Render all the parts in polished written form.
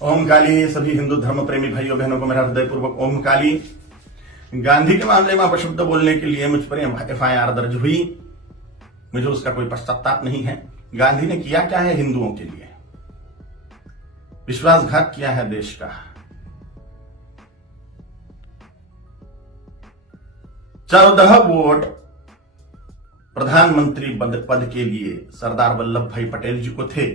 ओम काली। सभी हिंदू धर्म प्रेमी भाइयों बहनों को मेरा हृदयपूर्वक ओम काली। गांधी के मामले में अपशब्द बोलने के लिए मुझ पर एफआईआर दर्ज हुई। मुझे उसका कोई पश्चाताप नहीं है। गांधी ने किया क्या है हिंदुओं के लिए? विश्वासघात किया है देश का। 14 वोट प्रधानमंत्री पद के लिए सरदार वल्लभ भाई पटेल जी को थे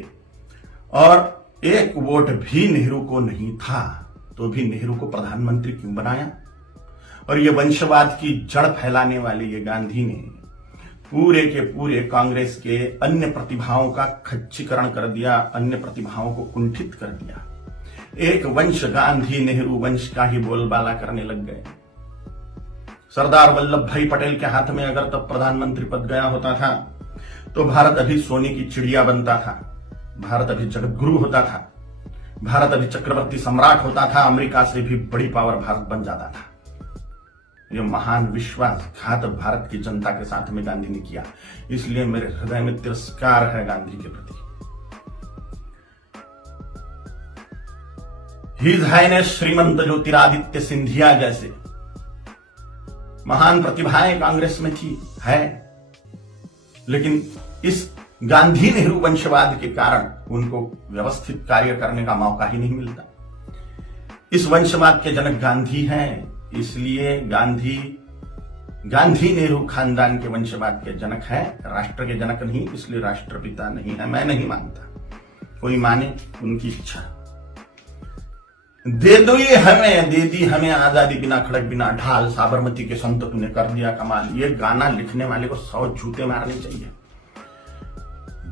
और 1 वोट भी नेहरू को नहीं था। तो भी नेहरू को प्रधानमंत्री क्यों बनाया? और ये वंशवाद की जड़ फैलाने वाले ये गांधी ने पूरे के पूरे कांग्रेस के अन्य प्रतिभाओं का खच्चीकरण कर दिया, अन्य प्रतिभाओं को कुंठित कर दिया। एक वंश गांधी नेहरू वंश का ही बोलबाला करने लग गए। सरदार वल्लभ भाई पटेल के हाथ में अगर तब प्रधानमंत्री पद गया होता था तो भारत अभी सोने की चिड़िया बनता था, भारत अभी जगत गुरु होता था, भारत अभी चक्रवर्ती सम्राट होता था, अमेरिका से भी बड़ी पावर भारत बन जाता था। यह महान विश्वासघात भारत की जनता के साथ में गांधी ने किया। इसलिए मेरे हृदय में तिरस्कार है गांधी के प्रति। हिज हाइनेस श्रीमंत ज्योतिरादित्य सिंधिया जैसे महान प्रतिभाएं कांग्रेस में थी, है, लेकिन इस गांधी नेहरू वंशवाद के कारण उनको व्यवस्थित कार्य करने का मौका ही नहीं मिलता। इस वंशवाद के जनक गांधी हैं, इसलिए गांधी नेहरू खानदान के वंशवाद के जनक है, राष्ट्र के जनक नहीं, इसलिए राष्ट्रपिता नहीं है। मैं नहीं मानता, कोई माने उनकी इच्छा। दे दो ये हमें, दे दी हमें आजादी, बिना खड़क बिना ढाल, साबरमती के संत तूने कर दिया कमाल। ये गाना लिखने वाले को 100 जूते मारने चाहिए।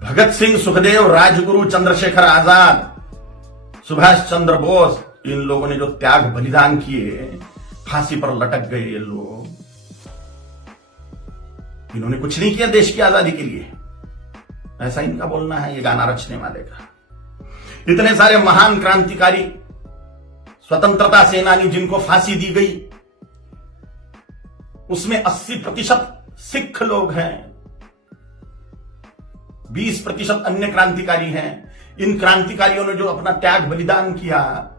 भगत सिंह, सुखदेव, राजगुरु, चंद्रशेखर आजाद, सुभाष चंद्र बोस, इन लोगों ने जो त्याग बलिदान किए, फांसी पर लटक गए ये लोग, इन्होंने कुछ नहीं किया देश की आजादी के लिए, ऐसा इनका बोलना है ये गाना रचने वाले का। इतने सारे महान क्रांतिकारी, स्वतंत्रता सेनानी जिनको फांसी दी गई, उसमें 80% सिख लोग हैं, 20% अन्य क्रांतिकारी हैं। इन क्रांतिकारियों ने जो अपना त्याग बलिदान किया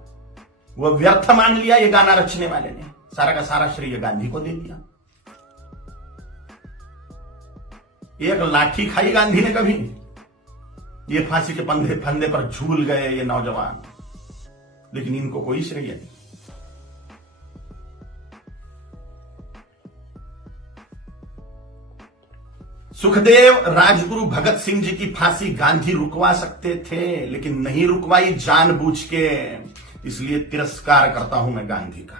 वह व्यर्थ मान लिया ये गाना रचने वाले ने। सारा का सारा श्रेय गांधी को दे दिया। एक लाठी खाई गांधी ने कभी? ये फांसी के फंदे पर झूल गए ये नौजवान, लेकिन इनको कोई श्रेय नहीं। सुखदेव, राजगुरु, भगत सिंह जी की फांसी गांधी रुकवा सकते थे, लेकिन नहीं रुकवाई जानबूझ के। इसलिए तिरस्कार करता हूं मैं गांधी का।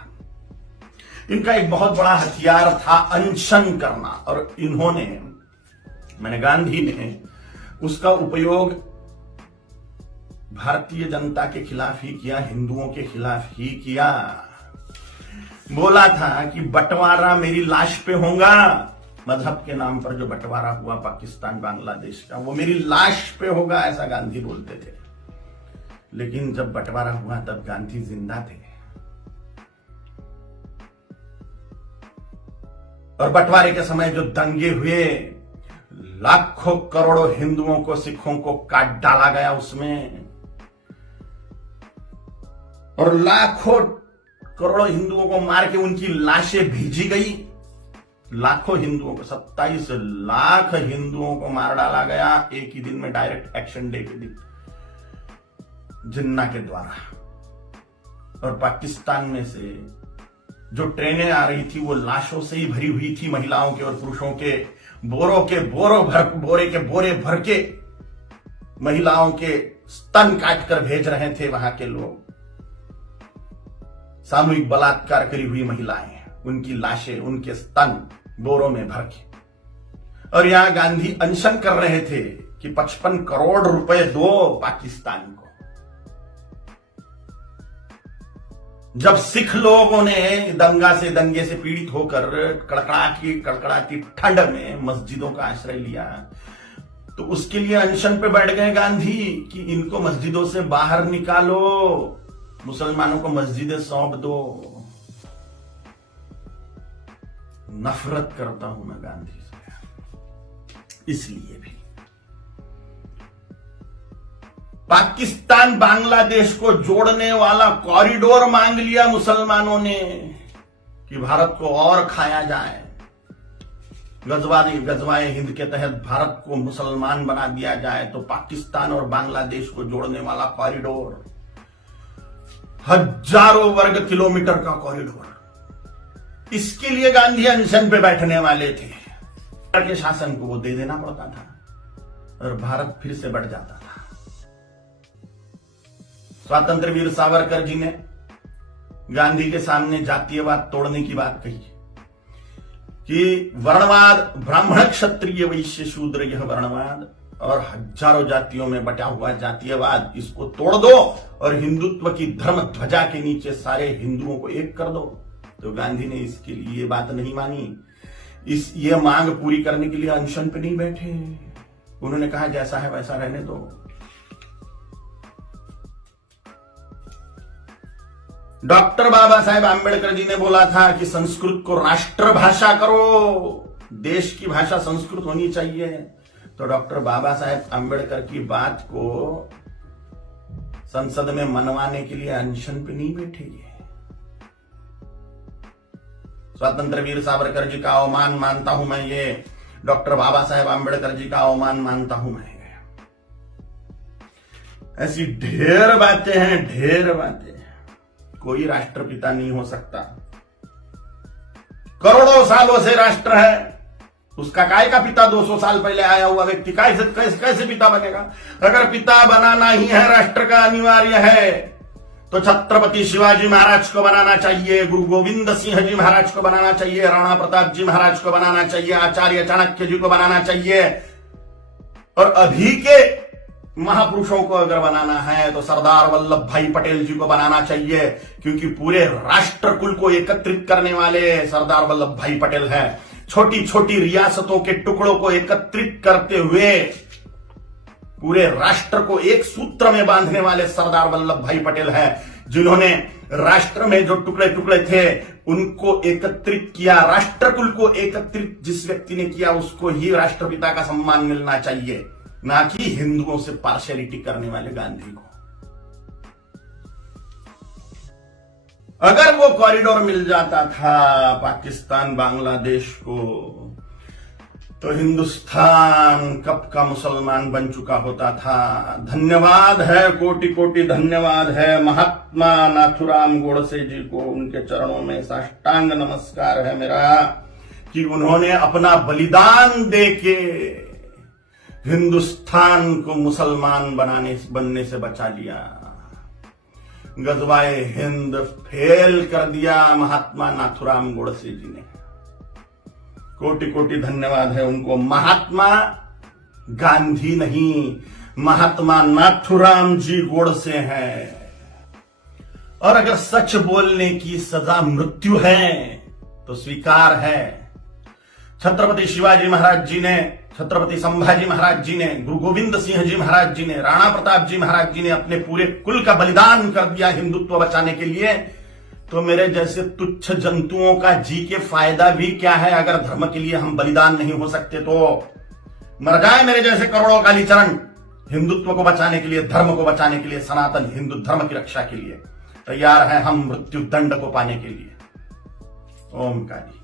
इनका एक बहुत बड़ा हथियार था अनशन करना, और गांधी ने उसका उपयोग भारतीय जनता के खिलाफ ही किया, हिंदुओं के खिलाफ ही किया। बोला था कि बंटवारा मेरी लाश पे होगा। मजहब के नाम पर जो बंटवारा हुआ पाकिस्तान बांग्लादेश का, वो मेरी लाश पे होगा, ऐसा गांधी बोलते थे। लेकिन जब बंटवारा हुआ तब गांधी जिंदा थे, और बंटवारे के समय जो दंगे हुए, लाखों करोड़ों हिंदुओं को, सिखों को काट डाला गया उसमें, और लाखों करोड़ों हिंदुओं को मार के उनकी लाशें भेजी गई। लाखों हिंदुओं को, 27 लाख हिंदुओं को मार डाला गया एक ही दिन में, डायरेक्ट एक्शन डे के दिन, जिन्ना के द्वारा। और पाकिस्तान में से जो ट्रेनें आ रही थी वो लाशों से ही भरी हुई थी, महिलाओं के और पुरुषों के। बोरे के बोरे भर के महिलाओं के स्तन काट कर भेज रहे थे वहां के लोग। सामूहिक बलात्कार करी हुई महिलाएं, उनकी लाशें, उनके स्तन बोरों में भर के। और यहां गांधी अनशन कर रहे थे कि 55 करोड़ रुपए दो पाकिस्तान को। जब सिख लोगों ने दंगे से पीड़ित होकर कड़कड़ाती ठंड में मस्जिदों का आश्रय लिया, तो उसके लिए अनशन पे बैठ गए गांधी कि इनको मस्जिदों से बाहर निकालो, मुसलमानों को मस्जिदें सौंप दो। नफरत करता हूं मैं गांधी से, इसलिए भी पाकिस्तान बांग्लादेश को जोड़ने वाला कॉरिडोर मांग लिया मुसलमानों ने कि भारत को और खाया जाए। गजवाए हिंद के तहत भारत को मुसलमान बना दिया जाए, तो पाकिस्तान और बांग्लादेश को जोड़ने वाला कॉरिडोर, हजारों वर्ग किलोमीटर का कॉरिडोर, इसके लिए गांधी अनशन पे बैठने वाले थे। के शासन को वो दे देना पड़ता था और भारत फिर से बढ़ जाता था। स्वतंत्र वीर सावरकर जी ने गांधी के सामने जातीयवाद तोड़ने की बात कही कि वर्णवाद, ब्राह्मण क्षत्रिय वैश्य शूद्र, यह वर्णवाद और हजारों जातियों में बटा हुआ जातीयवाद, इसको तोड़ दो और हिंदुत्व की धर्म ध्वजा के नीचे सारे हिंदुओं को एक कर दो। तो गांधी ने इसके लिए ये बात नहीं मानी। ये मांग पूरी करने के लिए अनशन पे नहीं बैठे। उन्होंने कहा जैसा है वैसा रहने दो। डॉक्टर बाबा साहेब आंबेडकर जी ने बोला था कि संस्कृत को राष्ट्रभाषा करो, देश की भाषा संस्कृत होनी चाहिए। तो डॉक्टर बाबा साहेब आंबेडकर की बात को संसद में मनवाने के लिए अनशन पे नहीं बैठे। स्वतंत्र वीर सावरकर जी का अवमान मानता हूं मैं, ये डॉक्टर बाबा साहेब आंबेडकर जी का अवमान मानता हूं मैं। ऐसी ढेर बातें हैं, ढेर बातें। कोई राष्ट्रपिता नहीं हो सकता। करोड़ों सालों से राष्ट्र है, उसका काय का पिता 200 साल पहले आया हुआ व्यक्ति कैसे पिता बनेगा? अगर पिता बनाना ही है, राष्ट्र का अनिवार्य है, तो छत्रपति शिवाजी महाराज को बनाना चाहिए, गुरु गोविंद सिंह जी महाराज को बनाना चाहिए, राणा प्रताप जी महाराज को बनाना चाहिए, आचार्य चाणक्य जी को बनाना चाहिए। और अभी के महापुरुषों को अगर बनाना है तो सरदार वल्लभ भाई पटेल जी को बनाना चाहिए, क्योंकि पूरे राष्ट्र कुल को एकत्रित करने वाले सरदार वल्लभ भाई पटेल हैं। छोटी छोटी रियासतों के टुकड़ों को एकत्रित करते हुए पूरे राष्ट्र को एक सूत्र में बांधने वाले सरदार वल्लभ भाई पटेल हैं, जिन्होंने राष्ट्र में जो टुकड़े टुकड़े थे उनको एकत्रित किया। राष्ट्र कुल को एकत्रित जिस व्यक्ति ने किया उसको ही राष्ट्रपिता का सम्मान मिलना चाहिए, ना कि हिंदुओं से पार्शियलिटी करने वाले गांधी को। अगर वो कॉरिडोर मिल जाता था पाकिस्तान बांग्लादेश को, तो हिंदुस्तान कब का मुसलमान बन चुका होता था। धन्यवाद है, कोटि कोटि धन्यवाद है महात्मा नाथुराम गोडसे जी को, उनके चरणों में साष्टांग नमस्कार है मेरा कि उन्होंने अपना बलिदान देके हिंदुस्तान को मुसलमान बनने से बचा लिया। गजवाए हिंद फेल कर दिया महात्मा नाथुराम गोडसे जी ने। कोटि कोटि धन्यवाद है उनको। महात्मा गांधी नहीं, महात्मा नाथुराम जी गोडसे हैं। और अगर सच बोलने की सजा मृत्यु है तो स्वीकार है। छत्रपति शिवाजी महाराज जी ने, छत्रपति संभाजी महाराज जी ने, गुरु गोविंद सिंह जी महाराज जी ने, राणा प्रताप जी महाराज जी ने अपने पूरे कुल का बलिदान कर दिया हिंदुत्व बचाने के लिए। तो मेरे जैसे तुच्छ जंतुओं का जी के फायदा भी क्या है? अगर धर्म के लिए हम बलिदान नहीं हो सकते तो मर जाए मेरे जैसे करोड़ों कालीचरण, हिंदुत्व को बचाने के लिए, धर्म को बचाने के लिए, सनातन हिंदू धर्म की रक्षा के लिए तैयार है हम मृत्यु दंड को पाने के लिए। ओम काली।